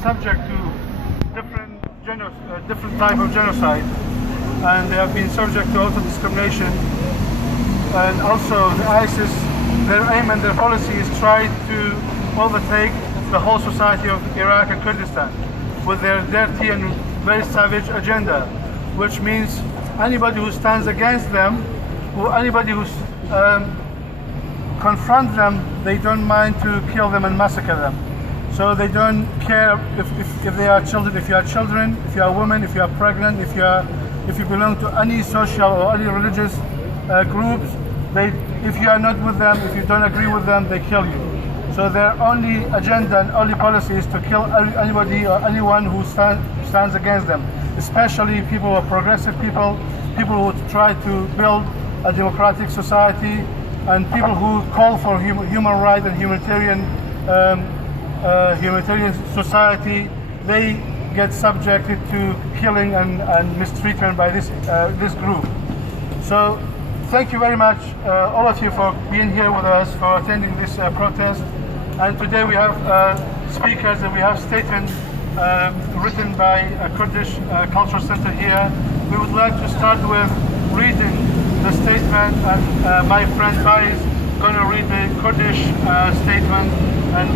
subject to different type of genocide, and they have been subject to also discrimination. And also the ISIS, their aim and their policy is try to overtake the whole society of Iraq and Kurdistan with their dirty and very savage agenda, which means anybody who stands against them, anybody who confronts them, they don't mind to kill them and massacre them. So they don't care if they are children, if you are children, if you are women, if you are pregnant, if you belong to any social or any religious groups. If you are not with them, if you don't agree with them, they kill you. So their only agenda and only policy is to kill anybody or anyone who stands against them, especially people who are progressive people who try to build a democratic society, and people who call for human rights and humanitarian society. They get subjected to killing and mistreatment by this group. So thank you very much, all of you, for being here with us, for attending this protest. And today we have speakers, and we have statements written by a Kurdish Cultural Center here. We would like to start with reading the statement, and my friend Bai is going to read the Kurdish statement. And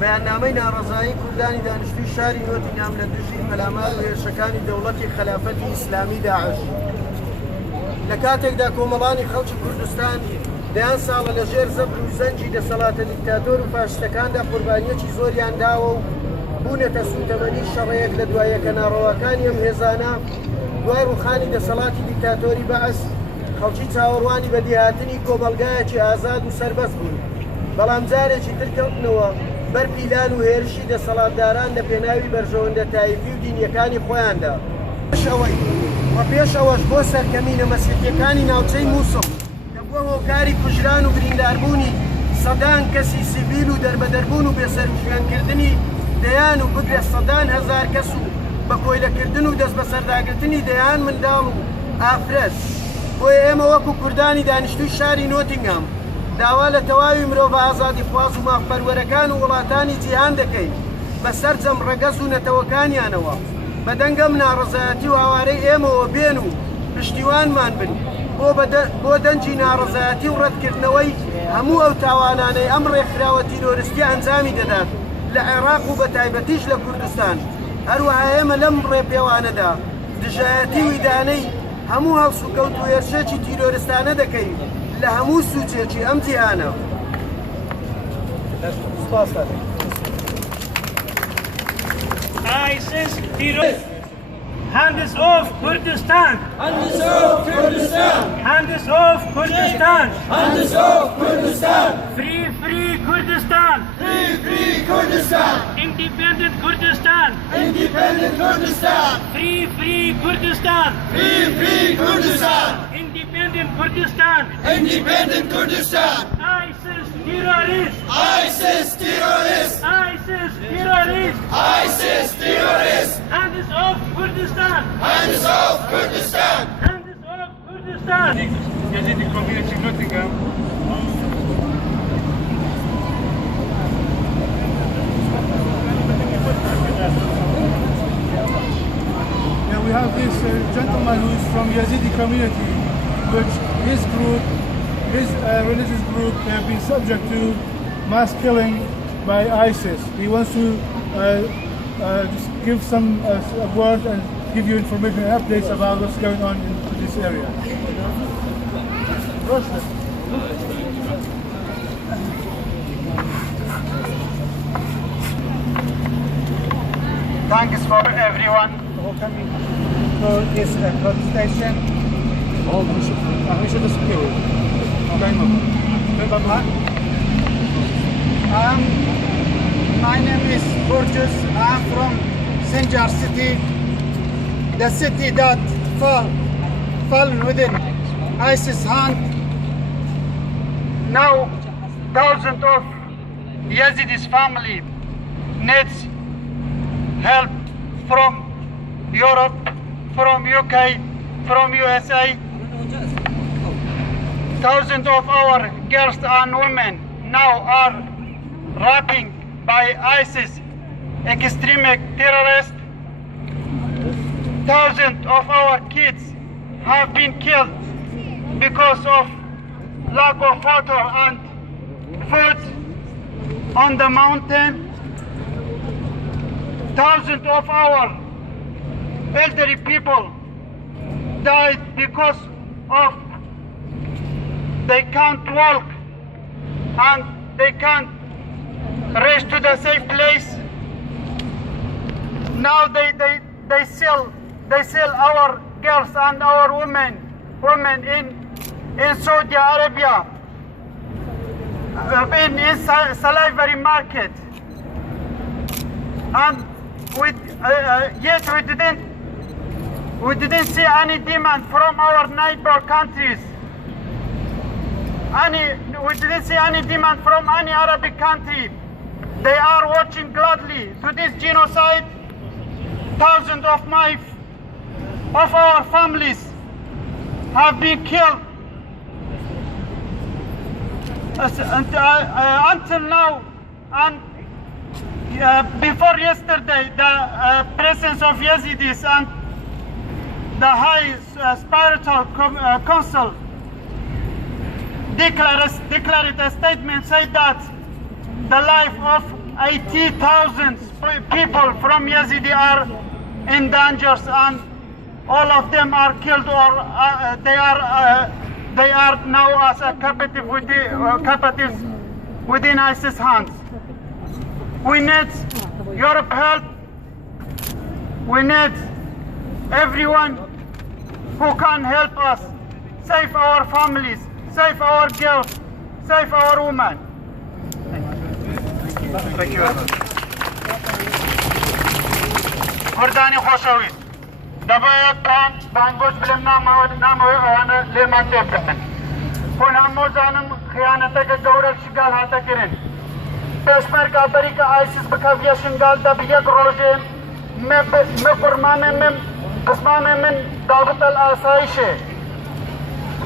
بەیاننامەی ناڕەزایی کوردانی دانیشتووی شاری نۆتینگهام لە دژی پەلامار و هێرشەکانی دەوڵەتی خەلافەتی ئیسلامی داعش لە کاتێکدا کۆمەڵانی خەڵکی کوردستان دەیان ساڵە لە ژێر زەبر و زەنجی دەسەڵاتە دیکتاتۆر و فاشتەکاندا قوربانیەکی زۆریان داوە و بوونەتە سوتەمەنی شەڕەیەک لە دوایەکە ناڕەواکانی ئەم هێزانە دوای ڕووخانی دەسەڵاتی دیکتاتۆری بەعەس خەڵکی چاوەڕوانی بە دیهاتنی کۆمەلگایەکی ئازاد و سەربەست بوون، بەڵام جارێکی ترکەوتنەوە بەر پیلان و هێرشی دەسەڵاتداران لە پێناوی بەرژەوەندە تایفی و دینیەکانی خۆیاندا. پێش ئەوەش بۆ سەرکەمینە مەسیحیەکانی ناوچەی مووسڵ دەبووە هۆکاری کوژران و برینداربوونی سەدان کەسی سیڤیل و دەربەدەربوون و بێسەرنشێنکردنی دەیان و بگرێت سەدان هەزار کەس و بە کۆیلەکردن و دەست بە سەرداگرتنی دەیان منداڵ و ئافرەت. بۆیە ئێمە وەکو کوردانی دانیشتووی شاری نۆتینگهام داوا لە تەواوی مرۆڤ ئازادی خواز و مافپەروەرەکان و وڵاتانی جیهان دەکەین بەسەر جەم ڕەگەز و نەتەوەکانیانەوە بە دەنگەم ناڕەزایەتی و هاوارەی ئێمەوە بێن و پشتیوانمان بن بۆ دەنجی ناڕەزایەتی و ڕەتکردنەوەی هەموو ئەو تاوانانەی ئەم ڕێکخراوە تیرۆریستی ئەنجامی دەدات لە عێراق و بە تایبەتیش لە کوردستان. هەروەها ئێمە لەم ڕێپێوانەدا دژایەتی ویدانەی هەموو هەڵسوکەوت و هێرشێکی تیرۆریستانە دەکەین لە هەموو سوچێکی ئەم جیهانە. ISIS terrorists. Hands off Kurdistan! Hands off Kurdistan! Hands off Kurdistan! Hands off Kurdistan! Free, free Kurdistan! Free, free Kurdistan! Independent Kurdistan! Independent Kurdistan! Free, free Kurdistan! Free, free Kurdistan! Independent Kurdistan! Independent Kurdistan! ISIS terrorists! ISIS terrorists! ISIS terrorists! ISIS terrorists! Hands off Kurdistan! Hands off Kurdistan! Hands off Kurdistan! Yezidi community in Nottingham. Yeah, we have this gentleman who is from Yezidi community, which his group, his religious group, have been subject to mass killing by ISIS. He wants to just give some word and give you information and updates about what's going on in this area. Thanks for everyone. for this protestation. My name is Kurdish. I'm from Sinjar city, the city that fell within ISIS hand. Now, thousands of Yezidi's family needs help from Europe, from UK, from USA. Thousands of our girls and women now are raped by ISIS extreme terrorists. Thousands of our kids have been killed because of lack of water and food on the mountain. Thousands of our elderly people died because of they can't walk and they can't reach to the safe place. Now they sell our girls and our women in Saudi Arabia in slavery market, and yet we didn't see any demand from our neighbor countries. We didn't see any demand from any Arabic country. They are watching gladly to this genocide. Thousands of our families have been killed. Until now, and before yesterday, the presence of Yezidis and the High Spiritual Council declared a statement, said that the life of 80,000 people from Yezidi are in danger, and all of them are killed, or they are now as a captive captives within ISIS hands. We need Europe help. We need everyone who can help us save our families, save our girls, save our women. Thank you very much. Kurdani خوشویست. دبایت کن بانگوش بلم ناموی آن لیمان تبرن. کن همو زانم خیانتا که گورل شگال هاتا کرن. پیشمر کا بری کا آیسیس بکاویا شنگال دب یک روزه میں فرمانے میں قسمانے میں دعوت الاسائشے.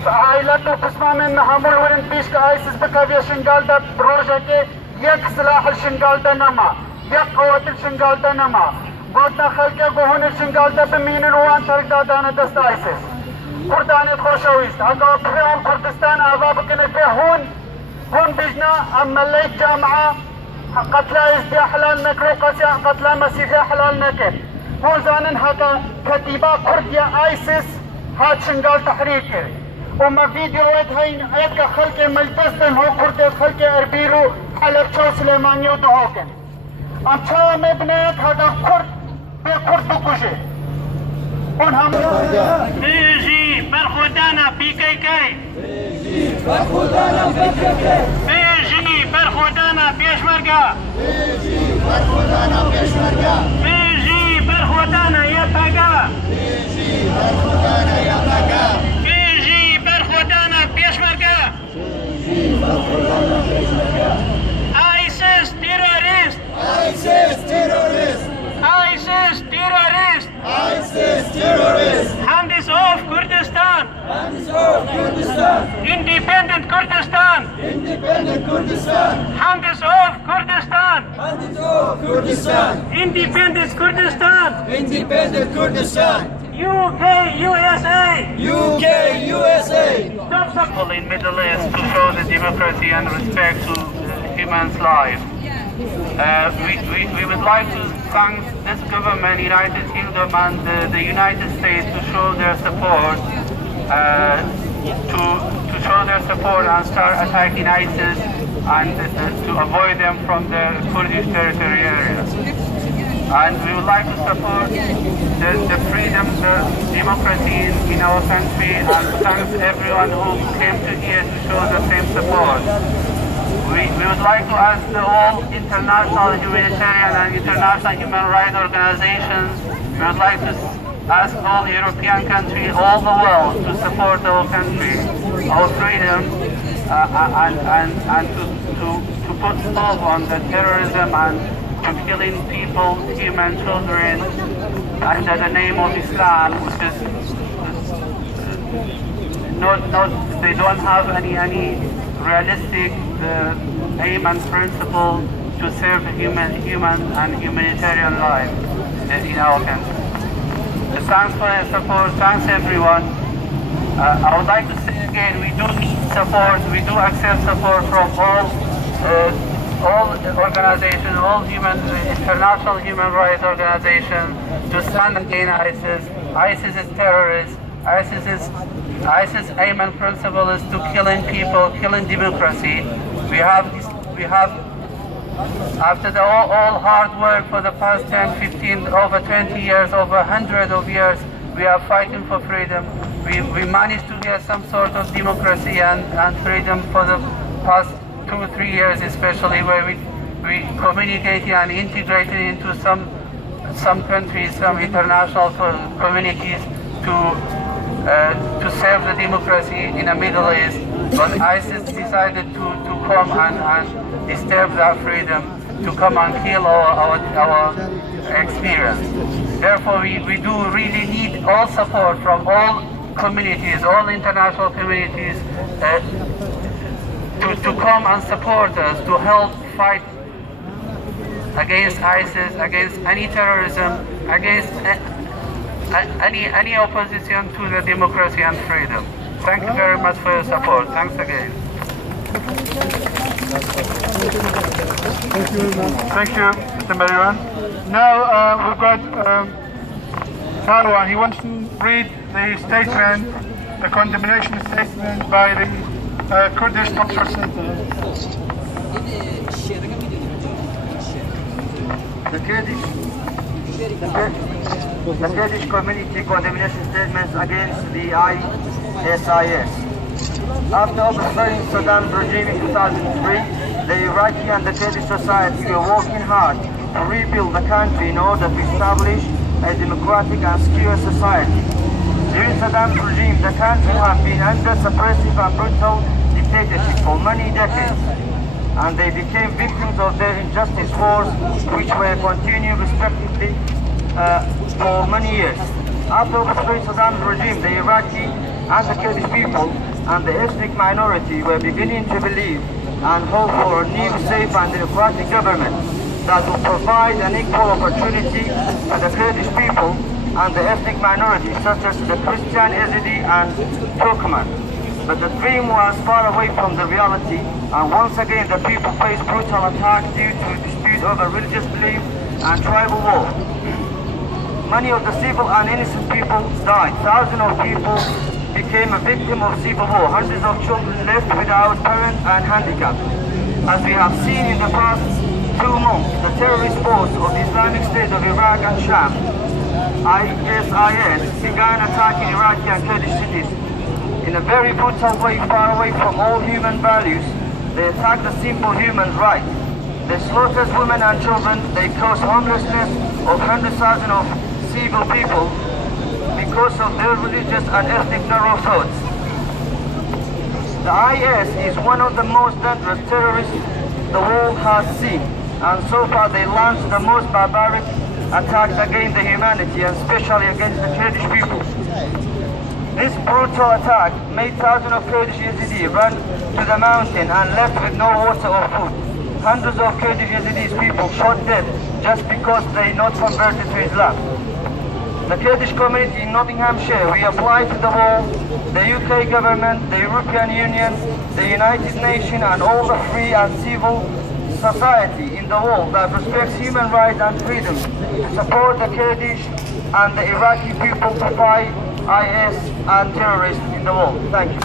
عائلت و قسمانے میں حمل ورن پیش کا آیسیس بکاویا شنگال دب روزه کے یک سلاح الشنگال دا نما یک قوت الشنگال دا نما گوتا خلقه گوهن الشنگال دا بمینن وان ترک دادان دست آیسیس. کردانی خوشویست اگه پریون کردستان آوا بکنه که هون بجنا اما لیک جامعه قتلا ازدی حلال نکلو قسیا قتلا مسیحی حلال نکل. هون زانن حقا کتیبا کردیا آیسیس هاد شنگال تحریک کرد. وما فيديو هين هيك خلق ملتزم هو كرد خلق اربيرو حلب شو سليمانيو دهوكن ام شو مبنيت هذا كرد بكوشي ونهم بيجي برخودانا بيكيكي بيجي برخودانا بيكيكي بيجي برخودانا بيشمرقا بيجي برخودانا بيشمرقا بيجي برخودانا يبقى بيجي برخودانا يبقى برخودانا بيشمرقا ISIS terrorist ISIS terrorist ISIS terrorist ISIS terrorist Hands off Kurdistan Hands off Kurdistan Independent Kurdistan Independent Kurdistan Hands off Kurdistan Hands off Kurdistan Independent Kurdistan Independent Kurdistan UK USA UK USA People in Middle East to show the democracy and respect to human's life. We would like to thank this government, United Kingdom and the United States to show their support, to show their support and start attacking ISIS and to avoid them from the Kurdish territory areas. And we would like to support the freedom, the democracy in our country, and thanks everyone who came to here to show the same support. We would like to ask all international humanitarian and international human rights organizations, we would like to ask all European countries, all the world, to support our country, our freedom, and to put stop on the terrorism and to killing people, human children, under the name of Islam, which is they don't have any realistic aim and principle to serve human and humanitarian life in our country. Thanks for your support. Thanks everyone. I would like to say again, we do need support. We do accept support from all organizations, all international human rights organizations to stand against ISIS. ISIS is terrorist. ISIS aim and principle is to killing people, killing democracy. We have after all hard work for the past 10, 15, over 20 years, over 100 of years, we are fighting for freedom. We managed to get some sort of democracy and freedom for the past 2-3 years, especially where we communicated and integrated into some countries, some international communities to serve the democracy in the Middle East. But ISIS decided to come and disturb that freedom, to come and kill our experience. Therefore, we do really need all support from all communities, all international communities, to come and support us, to help fight against ISIS, against any terrorism, against any opposition to the democracy and freedom. Thank you very much for your support. Thanks again. Thank you, Mr. Mariwan. Now we've got Farwan. He wants to read the statement, the condemnation statement by the Kurdish Cultural Center. The Kurdish community condemnation statements against the ISIS. After overthrowing Saddam's regime in 2003, the Iraqi and the Kurdish society were working hard to rebuild the country in order to establish a democratic and secure society. During Saddam's regime, the country had been under suppressive and brutal dictatorship for many decades, and they became victims of their injustice wars, which were continuing respectively for many years. After overthrowing Saddam's regime, the Iraqi and the Kurdish people and the ethnic minority were beginning to believe and hope for a new, safe and democratic government that will provide an equal opportunity to the Kurdish people and the ethnic minorities such as the Christian, Yezidi and Turkmen. But the dream was far away from the reality, and once again the people faced brutal attacks due to dispute over religious belief and tribal war. Many of the civil and innocent people died. Thousands of people became a victim of civil war. Hundreds of children left without parents and handicapped. As we have seen in the past 2 months, the terrorist force of the Islamic State of Iraq and Sham, ISIS, began attacking Iraqi and Kurdish cities. In a very brutal way, far away from all human values, they attacked the simple human rights. They slaughtered women and children. They caused homelessness of hundreds of thousands of civil people because of their religious and ethnic narrow thoughts. The IS is one of the most dangerous terrorists the world has seen, and so far they launched the most barbaric attacks against the humanity, and especially against the Kurdish people. This brutal attack made thousands of Kurdish Yezidi run to the mountain and left with no water or food. Hundreds of Kurdish Yezidis people shot dead just because they not converted to Islam. The Kurdish community in Nottinghamshire, we apply to the world, the UK government, the European Union, the United Nations and all the free and civil society in the world that respects human rights and freedom to support the Kurdish and the Iraqi people to fight IS and terrorists in the world. Thank you.